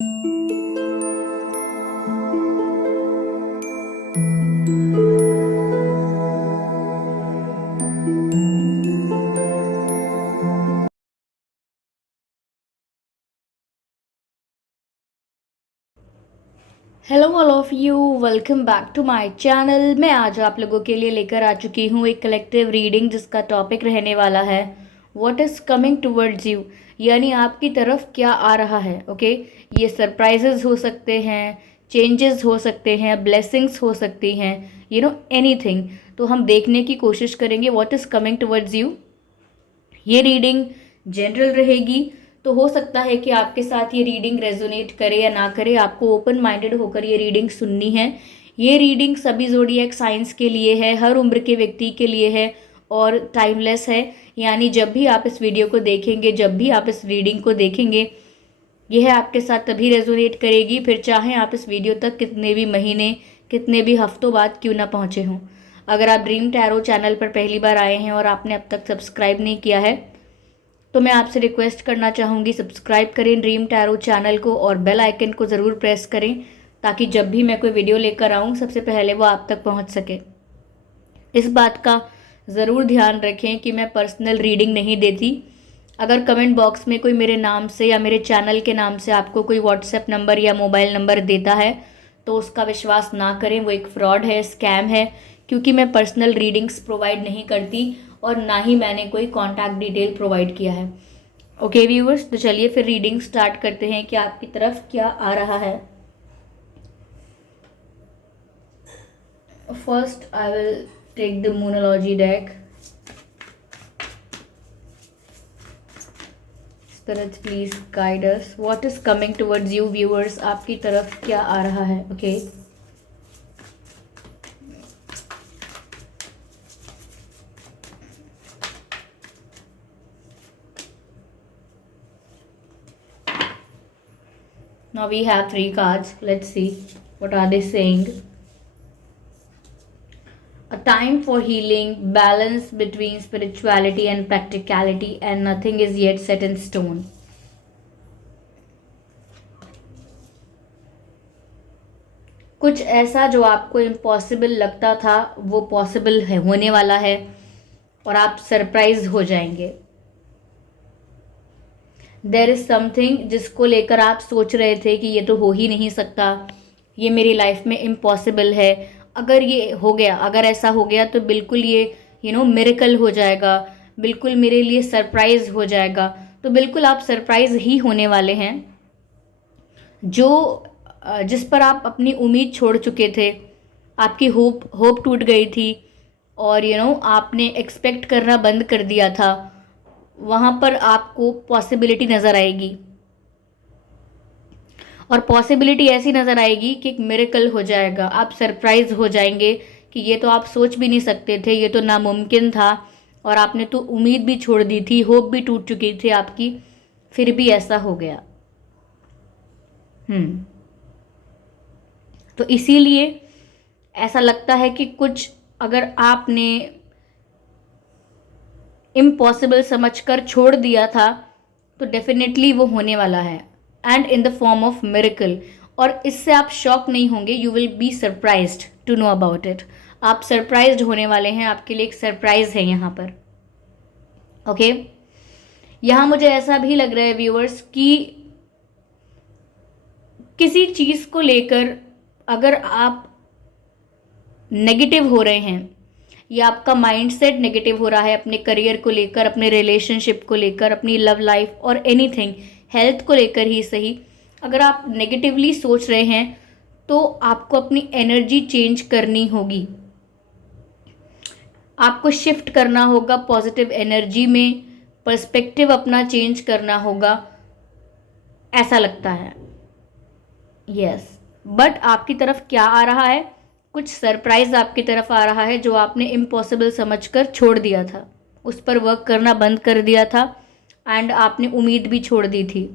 Hello all of you, welcome back to my channel. मैं आज आप लोगों के लिए लेकर आ चुकी हूँ एक कलेक्टिव रीडिंग जिसका टॉपिक रहने वाला है what is coming towards you, यानी आपकी तरफ क्या आ रहा है। ओके, ये सरप्राइजेज हो सकते हैं, चेंजेस हो सकते हैं, ब्लेसिंग्स हो सकती हैं, एनीथिंग। तो हम देखने की कोशिश करेंगे what is coming towards you. ये रीडिंग जनरल रहेगी, तो हो सकता है कि आपके साथ ये रीडिंग रेजोनेट करे या ना करे। आपको ओपन माइंडेड होकर ये रीडिंग सुननी है। ये रीडिंग सभी ज़ोडिएक साइंस के लिए है, हर उम्र के व्यक्ति के लिए है और टाइमलेस है। यानी जब भी आप इस वीडियो को देखेंगे, जब भी आप इस रीडिंग को देखेंगे, यह आपके साथ तभी रेजोनेट करेगी, फिर चाहे आप इस वीडियो तक कितने भी महीने, कितने भी हफ्तों बाद क्यों ना पहुँचे हों। अगर आप ड्रीम टैरो चैनल पर पहली बार आए हैं और आपने अब तक सब्सक्राइब नहीं किया है, तो मैं आपसे रिक्वेस्ट करना चाहूँगी सब्सक्राइब करें ड्रीम टैरो चैनल को और बेल आइकन को ज़रूर प्रेस करें, ताकि जब भी मैं कोई वीडियो लेकर आऊँ सबसे पहले वो आप तक पहुँच सके। इस बात का ज़रूर ध्यान रखें कि मैं पर्सनल रीडिंग नहीं देती। अगर कमेंट बॉक्स में कोई मेरे नाम से या मेरे चैनल के नाम से आपको कोई व्हाट्सएप नंबर या मोबाइल नंबर देता है तो उसका विश्वास ना करें, वो एक फ्रॉड है, स्कैम है। क्योंकि मैं पर्सनल रीडिंग्स प्रोवाइड नहीं करती और ना ही मैंने कोई कॉन्टैक्ट डिटेल प्रोवाइड किया है। ओके व्यूअर्स, तो चलिए फिर रीडिंग स्टार्ट करते हैं कि आपकी तरफ क्या आ रहा है। First I will take the Moonology deck. Spirits, please guide us. What is coming towards you, viewers? आपकी तरफ क्या आ रहा है? Okay. Now we have 3 cards. Let's see what are they saying. A time for healing, balance between spirituality and practicality, and nothing is yet set in stone. कुछ ऐसा जो आपको इम्पॉसिबल लगता था वो पॉसिबल है, होने वाला है और आप सरप्राइज हो जाएंगे। देयर इज समथिंग जिसको लेकर आप सोच रहे थे कि ये तो हो ही नहीं सकता, ये मेरी लाइफ में इम्पॉसिबल है। अगर ये हो गया, अगर ऐसा हो गया तो बिल्कुल ये मिरेकल हो जाएगा, बिल्कुल मेरे लिए सरप्राइज हो जाएगा। तो बिल्कुल आप सरप्राइज ही होने वाले हैं। जिस पर आप अपनी उम्मीद छोड़ चुके थे, आपकी होप टूट गई थी और आपने एक्सपेक्ट करना बंद कर दिया था, वहाँ पर आपको पॉसिबिलिटी नज़र आएगी। और पॉसिबिलिटी ऐसी नज़र आएगी कि एक मिरेकल हो जाएगा। आप सरप्राइज हो जाएंगे कि ये तो आप सोच भी नहीं सकते थे, ये तो नामुमकिन था और आपने तो उम्मीद भी छोड़ दी थी, होप भी टूट चुकी थी आपकी, फिर भी ऐसा हो गया। तो इसीलिए ऐसा लगता है कि कुछ अगर आपने इम्पॉसिबल समझकर छोड़ दिया था तो डेफिनेटली वो होने वाला है, and in the form of miracle. और इससे आप शॉक नहीं होंगे, you will be surprised to know about it. आप सरप्राइज्ड होने वाले हैं, आपके लिए एक सरप्राइज है यहाँ पर। ओके, यहाँ मुझे ऐसा भी लग रहा है व्यूअर्स कि किसी चीज़ को लेकर अगर आप नेगेटिव हो रहे हैं या आपका माइंडसेट नेगेटिव हो रहा है अपने करियर को लेकर, अपने रिलेशनशिप को लेकर, अपनी लव लाइफ और एनीथिंग, हेल्थ को लेकर ही सही, अगर आप नेगेटिवली सोच रहे हैं तो आपको अपनी एनर्जी चेंज करनी होगी। आपको शिफ्ट करना होगा पॉजिटिव एनर्जी में, पर्सपेक्टिव अपना चेंज करना होगा, ऐसा लगता है। यस, बट आपकी तरफ क्या आ रहा है? कुछ सरप्राइज आपकी तरफ आ रहा है जो आपने इम्पॉसिबल समझकर छोड़ दिया था, उस पर वर्क करना बंद कर दिया था एंड आपने उम्मीद भी छोड़ दी थी।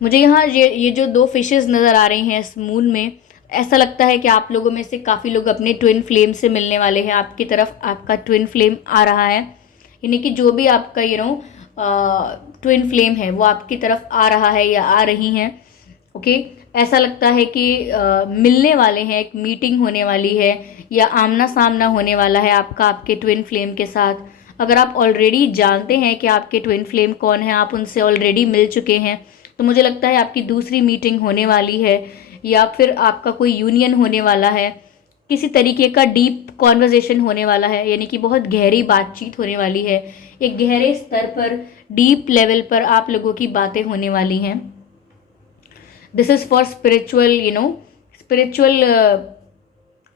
मुझे यहाँ ये जो 2 फिशेस नज़र आ रही हैं इस मून में, ऐसा लगता है कि आप लोगों में से काफ़ी लोग अपने ट्विन फ्लेम से मिलने वाले हैं। आपकी तरफ आपका ट्विन फ्लेम आ रहा है, यानी कि जो भी आपका ट्विन फ्लेम है वो आपकी तरफ आ रहा है या आ रही हैं। ओके, ऐसा लगता है कि मिलने वाले हैं, एक मीटिंग होने वाली है या आमना सामना होने वाला है आपका आपके ट्विन फ्लेम के साथ। अगर आप ऑलरेडी जानते हैं कि आपके ट्विन फ्लेम कौन है, आप उनसे ऑलरेडी मिल चुके हैं, तो मुझे लगता है आपकी दूसरी मीटिंग होने वाली है या फिर आपका कोई यूनियन होने वाला है, किसी तरीके का डीप कॉन्वर्जेशन होने वाला है, यानी कि बहुत गहरी बातचीत होने वाली है। एक गहरे स्तर पर, डीप लेवल पर आप लोगों की बातें होने वाली हैं। This is for spiritual, spiritual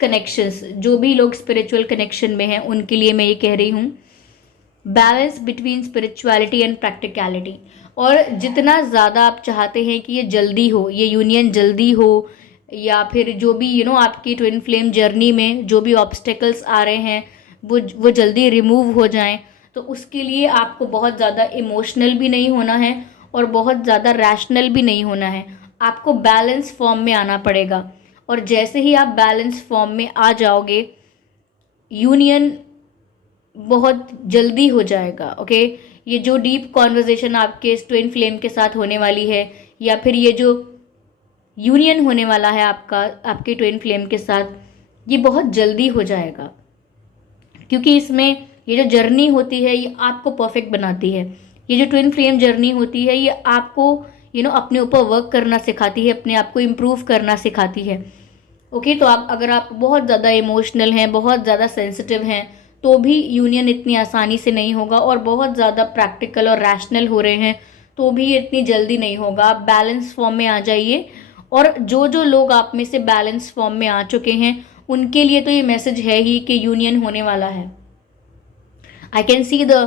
connections. जो भी लोग स्पिरिचुअल कनेक्शन में हैं उनके लिए मैं ये कह रही हूँ। Balance between spirituality and practicality. और जितना ज़्यादा आप चाहते हैं कि ये जल्दी हो, ये यूनियन जल्दी हो, या फिर जो भी आपकी ट्विन फ्लेम जर्नी में जो भी ऑब्स्टेकल्स आ रहे हैं वो जल्दी रिमूव हो जाएं, तो उसके लिए आपको बहुत ज़्यादा इमोशनल भी नहीं होना है और बहुत ज़्यादा रैशनल भी नहीं होना है। आपको बैलेंस फॉर्म में आना पड़ेगा, और जैसे ही आप बैलेंस फॉर्म में आ जाओगे, यूनियन बहुत जल्दी हो जाएगा। ओके, ये जो डीप कॉन्वर्जेशन आपके ट्विन फ्लेम के साथ होने वाली है, या फिर ये जो यूनियन होने वाला है आपका आपके ट्विन फ्लेम के साथ, ये बहुत जल्दी हो जाएगा, क्योंकि इसमें ये जो जर्नी होती है ये आपको परफेक्ट बनाती है। ये जो ट्विन फ्लेम जर्नी होती है ये आपको अपने ऊपर वर्क करना सिखाती है, अपने आप को इम्प्रूव करना सिखाती है। ओके, तो आप अगर आप बहुत ज़्यादा इमोशनल हैं, बहुत ज़्यादा सेंसिटिव हैं, तो भी यूनियन इतनी आसानी से नहीं होगा, और बहुत ज़्यादा प्रैक्टिकल और रैशनल हो रहे हैं तो भी इतनी जल्दी नहीं होगा। आप बैलेंस फॉर्म में आ जाइए, और जो जो लोग आप में से बैलेंस फॉर्म में आ चुके हैं उनके लिए तो ये मैसेज है ही कि यूनियन होने वाला है। I can see the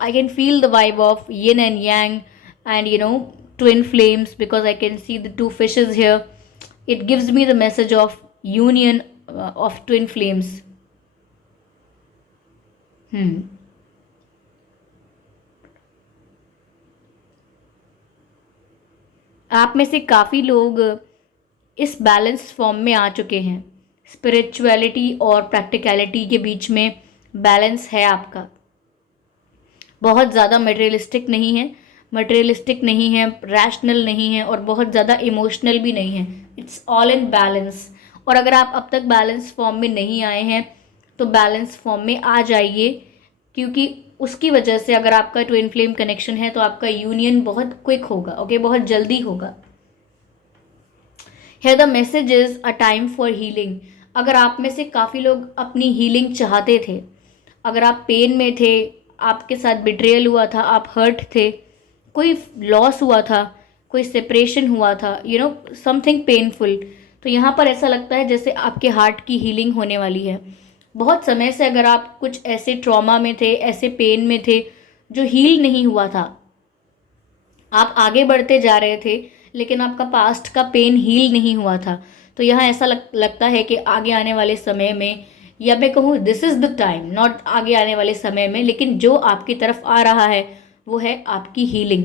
I can feel the vibe of yin and yang, and twin flames, because I can see the two fishes here. It gives me the message of union of twin flames. आप में से काफ़ी लोग इस balance form में आ चुके हैं। Spirituality और प्रैक्टिकलिटी के बीच में बैलेंस है आपका। बहुत ज़्यादा मटेरियलिस्टिक नहीं है, रैशनल नहीं है, और बहुत ज़्यादा इमोशनल भी नहीं है। It's all in balance. और अगर आप अब तक बैलेंस फॉर्म में नहीं आए हैं तो बैलेंस फॉर्म में आ जाइए, क्योंकि उसकी वजह से अगर आपका ट्विन फ्लेम कनेक्शन है तो आपका यूनियन बहुत क्विक होगा। ओके, बहुत जल्दी होगा। Here the message is a time for healing. अगर आप में से काफ़ी लोग अपनी हीलिंग चाहते थे, अगर आप पेन में थे, आपके साथ बिट्रेयल हुआ था, आप हर्ट थे, कोई लॉस हुआ था, कोई सेपरेशन हुआ था, समथिंग पेनफुल, तो यहाँ पर ऐसा लगता है जैसे आपके हार्ट की हीलिंग होने वाली है। बहुत समय से अगर आप कुछ ऐसे ट्रॉमा में थे, ऐसे पेन में थे जो हील नहीं हुआ था, आप आगे बढ़ते जा रहे थे लेकिन आपका पास्ट का पेन हील नहीं हुआ था, तो यहाँ ऐसा लगता है कि आगे आने वाले समय में, या मैं कहूँ this is the time, not आगे आने वाले समय में, लेकिन जो आपकी तरफ आ रहा है वो है आपकी हीलिंग।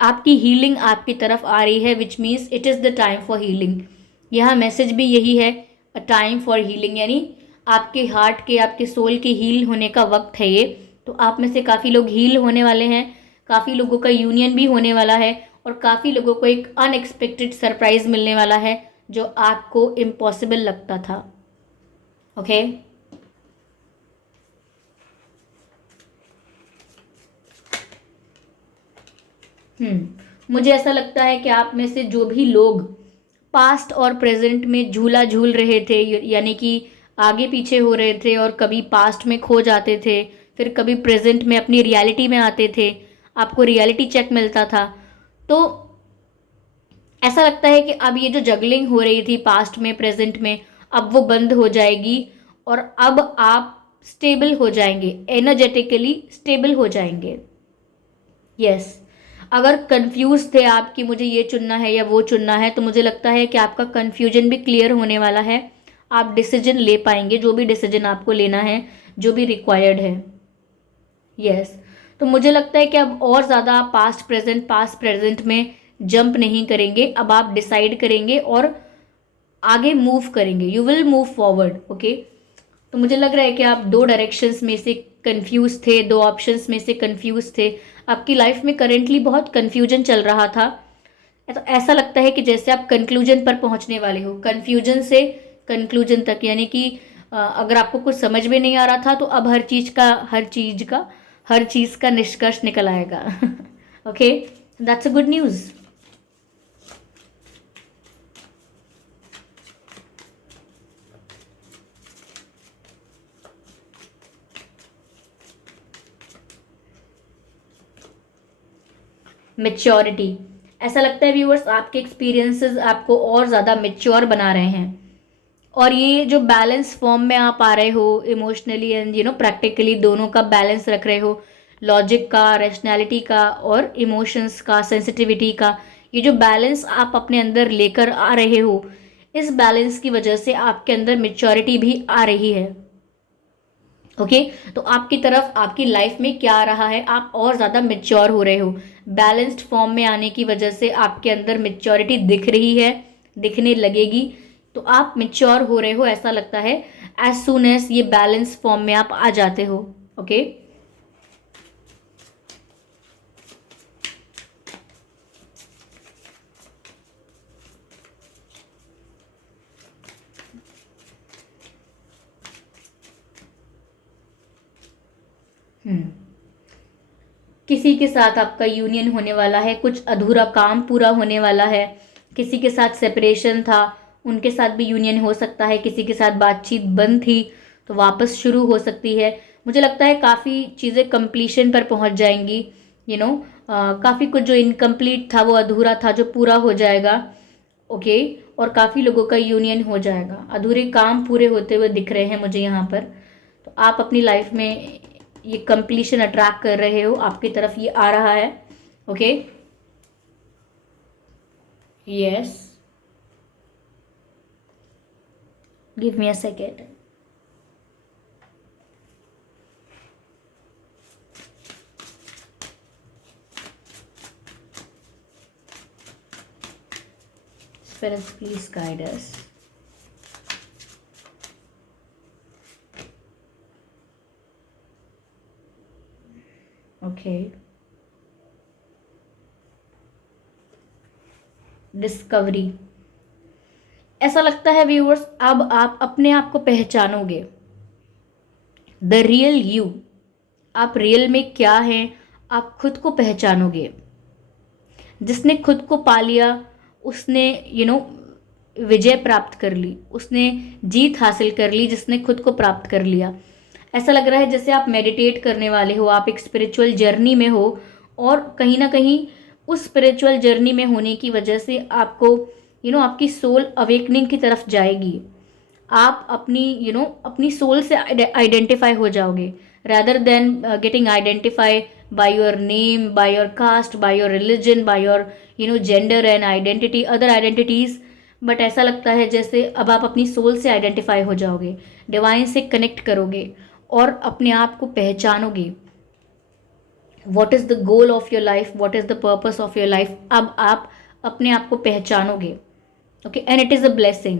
आपकी हीलिंग आपकी तरफ आ रही है, which means it is the time for healing. यह मैसेज भी यही है, अ टाइम फॉर हीलिंग, यानी आपके हार्ट के, आपके सोल के हील होने का वक्त है ये। तो आप में से काफ़ी लोग हील होने वाले हैं, काफ़ी लोगों का यूनियन भी होने वाला है, और काफ़ी लोगों को एक अनएक्सपेक्टेड सरप्राइज मिलने वाला है जो आपको इम्पॉसिबल लगता था। ओके, मुझे ऐसा लगता है कि आप में से जो भी लोग पास्ट और प्रेजेंट में झूला झूल रहे थे, यानी कि आगे पीछे हो रहे थे और कभी पास्ट में खो जाते थे, फिर कभी प्रेजेंट में अपनी रियलिटी में आते थे, आपको रियलिटी चेक मिलता था, तो ऐसा लगता है कि अब ये जो जगलिंग हो रही थी पास्ट में प्रेजेंट में, अब वो बंद हो जाएगी, और अब आप स्टेबल हो जाएंगे, एनर्जेटिकली स्टेबल हो जाएंगे। यस, अगर कंफ्यूज थे आप कि मुझे ये चुनना है या वो चुनना है, तो मुझे लगता है कि आपका कंफ्यूजन भी क्लियर होने वाला है। आप डिसीजन ले पाएंगे, जो भी डिसीजन आपको लेना है, जो भी रिक्वायर्ड है। यस, तो मुझे लगता है कि अब और ज़्यादा आप पास्ट प्रेजेंट में जंप नहीं करेंगे। अब आप डिसाइड करेंगे और आगे मूव करेंगे। You will move forward. Okay, तो मुझे लग रहा है कि आप दो डायरेक्शंस में से कंफ्यूज थे, दो ऑप्शंस में से कंफ्यूज थे। आपकी लाइफ में करेंटली बहुत कंफ्यूजन चल रहा था। तो ऐसा लगता है कि जैसे आप कंक्लूजन पर पहुंचने वाले हो, कंफ्यूजन से कंक्लूजन तक, यानी कि अगर आपको कुछ समझ में नहीं आ रहा था तो अब हर चीज का निष्कर्ष निकल आएगा। Okay, that's a good news. Maturity, ऐसा लगता है व्यूअर्स आपके एक्सपीरियंसेस आपको और ज़्यादा मेच्योर बना रहे हैं। और ये जो बैलेंस फॉर्म में आप आ रहे हो, इमोशनली एंड प्रैक्टिकली दोनों का बैलेंस रख रहे हो, लॉजिक का, रैशनैलिटी का और इमोशंस का, सेंसिटिविटी का, ये जो बैलेंस आप अपने अंदर लेकर आ रहे हो, इस बैलेंस की वजह से आपके अंदर मेच्योरिटी भी आ रही है। ओके, तो आपकी तरफ आपकी लाइफ में क्या आ रहा है, आप और ज़्यादा मेच्योर हो रहे हो। बैलेंस्ड फॉर्म में आने की वजह से आपके अंदर मेच्योरिटी दिख रही है, दिखने लगेगी। तो आप मेच्योर हो रहे हो, ऐसा लगता है एज सुन एज ये बैलेंस फॉर्म में आप आ जाते हो। ओके, हम्म, किसी के साथ आपका यूनियन होने वाला है, कुछ अधूरा काम पूरा होने वाला है। किसी के साथ सेपरेशन था, उनके साथ भी यूनियन हो सकता है। किसी के साथ बातचीत बंद थी तो वापस शुरू हो सकती है। मुझे लगता है काफ़ी चीज़ें कंप्लीशन पर पहुंच जाएंगी। काफ़ी कुछ जो इनकम्प्लीट था, वो अधूरा था, जो पूरा हो जाएगा। ओके, और काफ़ी लोगों का यूनियन हो जाएगा। अधूरे काम पूरे होते हुए दिख रहे हैं मुझे यहाँ पर। तो आप अपनी लाइफ में ये कंप्लीशन अट्रैक्ट कर रहे हो, आपकी तरफ ये आ रहा है। Okay, yes, give me a second. Spirits please guide us. Okay, discovery, ऐसा लगता है व्यूअर्स अब आप अपने आप को पहचानोगे, द रियल यू। आप रियल में क्या हैं, आप खुद को पहचानोगे। जिसने खुद को पा लिया उसने विजय प्राप्त कर ली, उसने जीत हासिल कर ली, जिसने खुद को प्राप्त कर लिया। ऐसा लग रहा है जैसे आप मेडिटेट करने वाले हो, आप एक स्पिरिचुअल जर्नी में हो, और कहीं ना कहीं उस स्पिरिचुअल जर्नी में होने की वजह से आपको आपकी सोल अवेकनिंग की तरफ जाएगी। आप अपनी सोल से आइडेंटिफाई हो जाओगे, rather than getting identified by your name, by your caste, by your religion, by your gender and identity, other identities। But ऐसा लगता है जैसे अब आप अपनी सोल से आइडेंटिफाई हो जाओगे, डिवाइन से कनेक्ट करोगे और अपने आप को पहचानोगे। What is the goal of your life, what is the purpose of your life, अब आप अपने आप को पहचानोगे। Okay, and it is a blessing.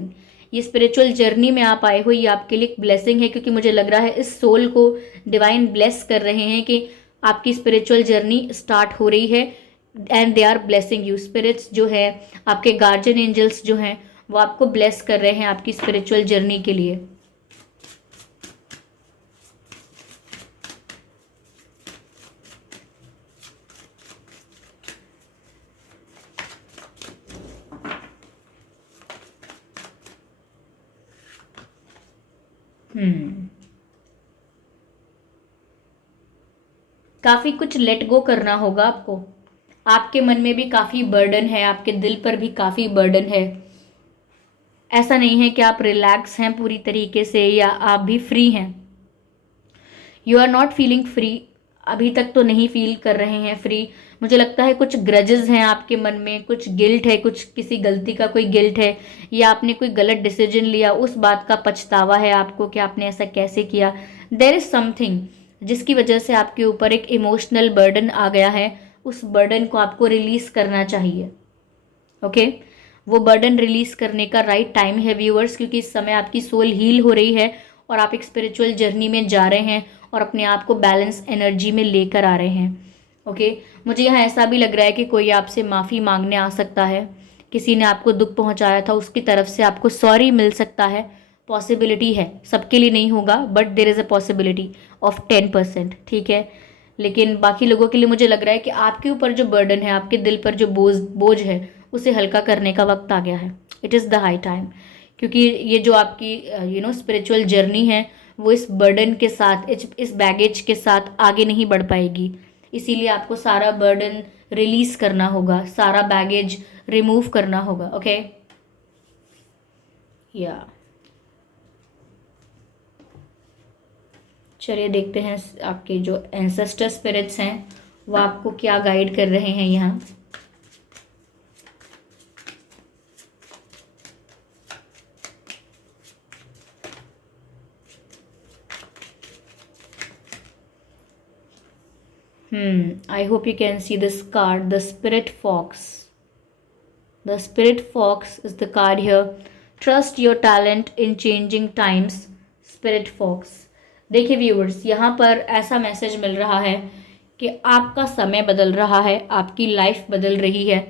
ये स्पिरिचुअल जर्नी में आप आए हो, ये आपके लिए एक ब्लेसिंग है, क्योंकि मुझे लग रहा है इस सोल को डिवाइन ब्लेस कर रहे हैं कि आपकी स्पिरिचुअल जर्नी स्टार्ट हो रही है, and they are blessing you. Spirits जो है, आपके गार्जियन एंजल्स जो हैं, वो आपको ब्लेस कर रहे हैं आपकी स्पिरिचुअल जर्नी के लिए। काफ़ी कुछ लेट गो करना होगा आपको। आपके मन में भी काफ़ी बर्डन है, आपके दिल पर भी काफ़ी बर्डन है। ऐसा नहीं है कि आप रिलैक्स हैं पूरी तरीके से या आप भी फ्री हैं। You are not feeling free, अभी तक तो नहीं फील कर रहे हैं फ्री। मुझे लगता है कुछ ग्रजेस हैं आपके मन में, कुछ गिल्ट है, कुछ किसी गलती का कोई गिल्ट है, या आपने कोई गलत डिसीजन लिया, उस बात का पछतावा है आपको कि आपने ऐसा कैसे किया। देयर इज समथिंग जिसकी वजह से आपके ऊपर एक इमोशनल बर्डन आ गया है। उस बर्डन को आपको रिलीज करना चाहिए। ओके, वो बर्डन रिलीज करने का राइट टाइम है व्यूअर्स, क्योंकि इस समय आपकी सोल हील हो रही है और आप एक स्पिरिचुअल जर्नी में जा रहे हैं और अपने आप को बैलेंस एनर्जी में लेकर आ रहे हैं। ओके, मुझे यहाँ ऐसा भी लग रहा है कि कोई आपसे माफ़ी मांगने आ सकता है, किसी ने आपको दुख पहुँचाया था उसकी तरफ से आपको सॉरी मिल सकता है। पॉसिबिलिटी है, सबके लिए नहीं होगा but there is a possibility of 10%, ठीक है। लेकिन बाकी लोगों के लिए मुझे लग रहा है कि आपके ऊपर जो बर्डन है, आपके दिल पर जो बोझ है, उसे हल्का करने का वक्त आ गया है। It is the high time, क्योंकि ये जो आपकी स्पिरिचुअल जर्नी है वो इस बर्डन के साथ, इस बैगेज के साथ आगे नहीं बढ़ पाएगी। इसीलिए आपको सारा बर्डन रिलीज करना होगा, सारा बैगेज रिमूव करना होगा। ओके, या चलिए देखते हैं आपके जो एंसेस्टर स्पिरिट्स हैं वो आपको क्या गाइड कर रहे हैं यहाँ। I hope you can see this card, the Spirit Fox. The Spirit Fox is the card here. Trust your talent in changing times, Spirit Fox. देखिए व्यूअर्स, यहाँ पर ऐसा मैसेज मिल रहा है कि आपका समय बदल रहा है, आपकी लाइफ बदल रही है,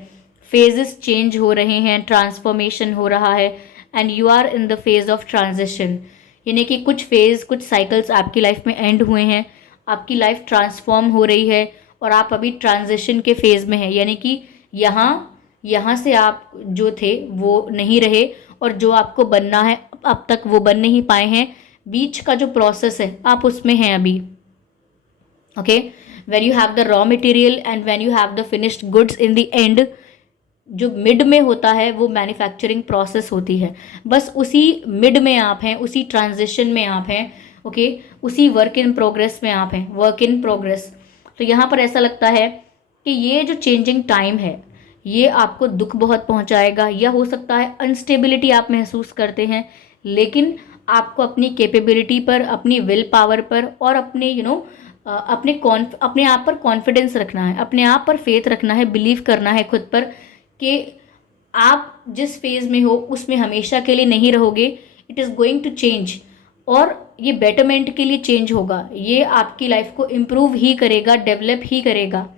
फेजेस चेंज हो रहे हैं, ट्रांसफॉर्मेशन हो रहा है, and you are in the phase of transition. यानी कि कुछ फेज, कुछ साइकिल्स आपकी लाइफ में एंड हुए हैं, आपकी लाइफ ट्रांसफॉर्म हो रही है और आप अभी ट्रांजिशन के फेज में हैं। यानी कि यहाँ से आप जो थे वो नहीं रहे और जो आपको बनना है अब तक वो बन नहीं पाए हैं। बीच का जो प्रोसेस है आप उसमें हैं अभी। Okay, when you have the raw material and when you have the finished goods in the end, जो मिड में होता है वो मैन्युफैक्चरिंग प्रोसेस होती है। बस उसी मिड में आप हैं, उसी ट्रांजिशन में आप हैं। ओके, उसी वर्क इन प्रोग्रेस में आप हैं, वर्क इन प्रोग्रेस। तो यहाँ पर ऐसा लगता है कि ये जो चेंजिंग टाइम है ये आपको दुख बहुत पहुँचाएगा, या हो सकता है अनस्टेबिलिटी आप महसूस करते हैं, लेकिन आपको अपनी कैपेबिलिटी पर, अपनी विल पावर पर और अपने अपने आप पर कॉन्फिडेंस रखना है, अपने आप पर फेथ रखना है, बिलीव करना है खुद पर कि आप जिस फेज़ में हो उसमें हमेशा के लिए नहीं रहोगे। It is going to change और ये बेटरमेंट के लिए चेंज होगा, ये आपकी लाइफ को इम्प्रूव ही करेगा, डेवलप ही करेगा।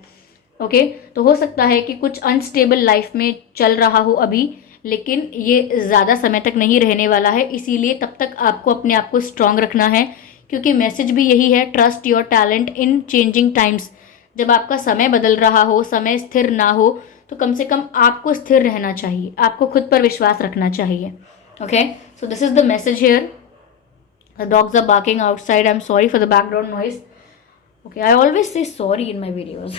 ओके, तो हो सकता है कि कुछ अनस्टेबल लाइफ में चल रहा हो अभी, लेकिन ये ज़्यादा समय तक नहीं रहने वाला है। इसीलिए तब तक आपको अपने आप को स्ट्रांग रखना है, क्योंकि मैसेज भी यही है, trust your talent in changing times. जब आपका समय बदल रहा हो, समय स्थिर ना हो, तो कम से कम आपको स्थिर रहना चाहिए, आपको खुद पर विश्वास रखना चाहिए। Okay, so this is the message here. The dogs are barking outside. I'm sorry for the background noise. Okay, I always say sorry in my videos.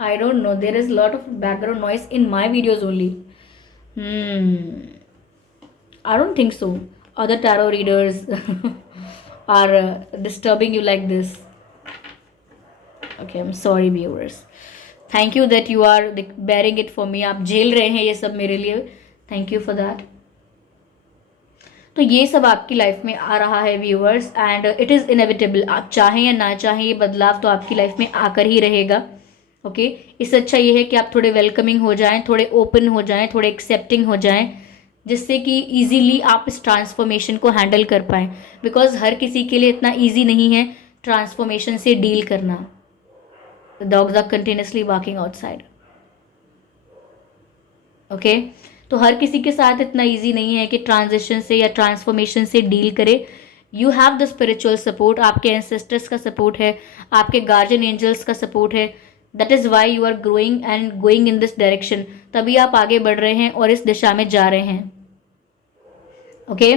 I don't know. There is a lot of background noise in my videos only. I don't think so. Other tarot readers are disturbing you like this. Okay, I'm sorry viewers. Thank you that you are bearing it for me. आप झेल रहे हैं ये सब मेरे लिए. Thank you for that. तो ये सब आपकी लाइफ में आ रहा है viewers, and it is inevitable. आप चाहें या ना चाहें ये बदलाव तो आपकी लाइफ में आकर ही रहेगा। ओके, इससे अच्छा ये है कि आप थोड़े वेलकमिंग हो जाएं, थोड़े ओपन हो जाएं, थोड़े एक्सेप्टिंग हो जाएं, जिससे कि ईजीली आप इस ट्रांसफॉर्मेशन को हैंडल कर पाएँ, बिकॉज हर किसी के लिए इतना ईजी नहीं है ट्रांसफॉर्मेशन से डील करना। The dogs are continuously walking outside. Okay, तो हर किसी के साथ इतना इजी नहीं है कि ट्रांजिशन से या ट्रांसफॉर्मेशन से डील करे। You have the spiritual support, आपके एंसेस्टर्स का सपोर्ट है, आपके गार्जियन एंजल्स का सपोर्ट है। That is why you are growing and going in this direction. तभी आप आगे बढ़ रहे हैं और इस दिशा में जा रहे हैं। ओके,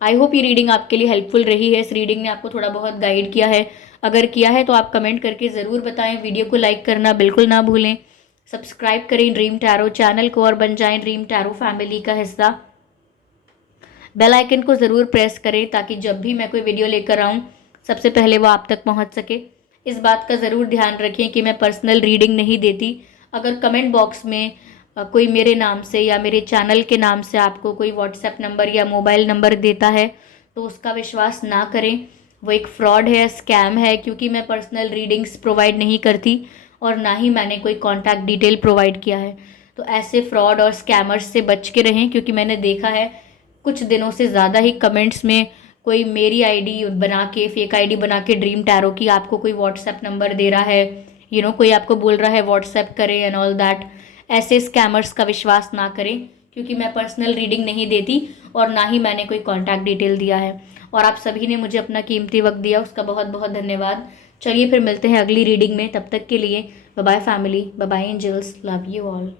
आई होप ये रीडिंग आपके लिए हेल्पफुल रही है। इस रीडिंग ने आपको थोड़ा बहुत गाइड किया है। अगर किया है तो आप कमेंट करके ज़रूर बताएं। वीडियो को लाइक करना बिल्कुल ना भूलें। सब्सक्राइब करें ड्रीम टैरो चैनल को और बन जाएं ड्रीम टैरो फैमिली का हिस्सा। बेल आइकन को ज़रूर प्रेस करें ताकि जब भी मैं कोई वीडियो लेकर आऊँ सबसे पहले वो आप तक पहुँच सके। इस बात का ज़रूर ध्यान रखें कि मैं पर्सनल रीडिंग नहीं देती। अगर कमेंट बॉक्स में कोई मेरे नाम से या मेरे चैनल के नाम से आपको कोई व्हाट्सएप नंबर या मोबाइल नंबर देता है तो उसका विश्वास ना करें। वो एक फ्रॉड है, स्कैम है, क्योंकि मैं पर्सनल रीडिंग्स प्रोवाइड नहीं करती और ना ही मैंने कोई कॉन्टैक्ट डिटेल प्रोवाइड किया है। तो ऐसे फ्रॉड और स्कैमर्स से बच के रहें, क्योंकि मैंने देखा है कुछ दिनों से ज़्यादा ही कमेंट्स में कोई मेरी आईडी बना के, फेक आईडी बना के ड्रीम टैरो की आपको कोई व्हाट्सएप नंबर दे रहा है, कोई आपको बोल रहा है व्हाट्सएप करें एंड ऑल दैट, ऐसे स्कैमर्स का विश्वास ना करें, क्योंकि मैं पर्सनल रीडिंग नहीं देती और ना ही मैंने कोई कॉन्टैक्ट डिटेल दिया है। और आप सभी ने मुझे अपना कीमती वक्त दिया, उसका बहुत बहुत धन्यवाद। चलिए फिर मिलते हैं अगली रीडिंग में, तब तक के लिए bye bye family, bye bye angels, love you all.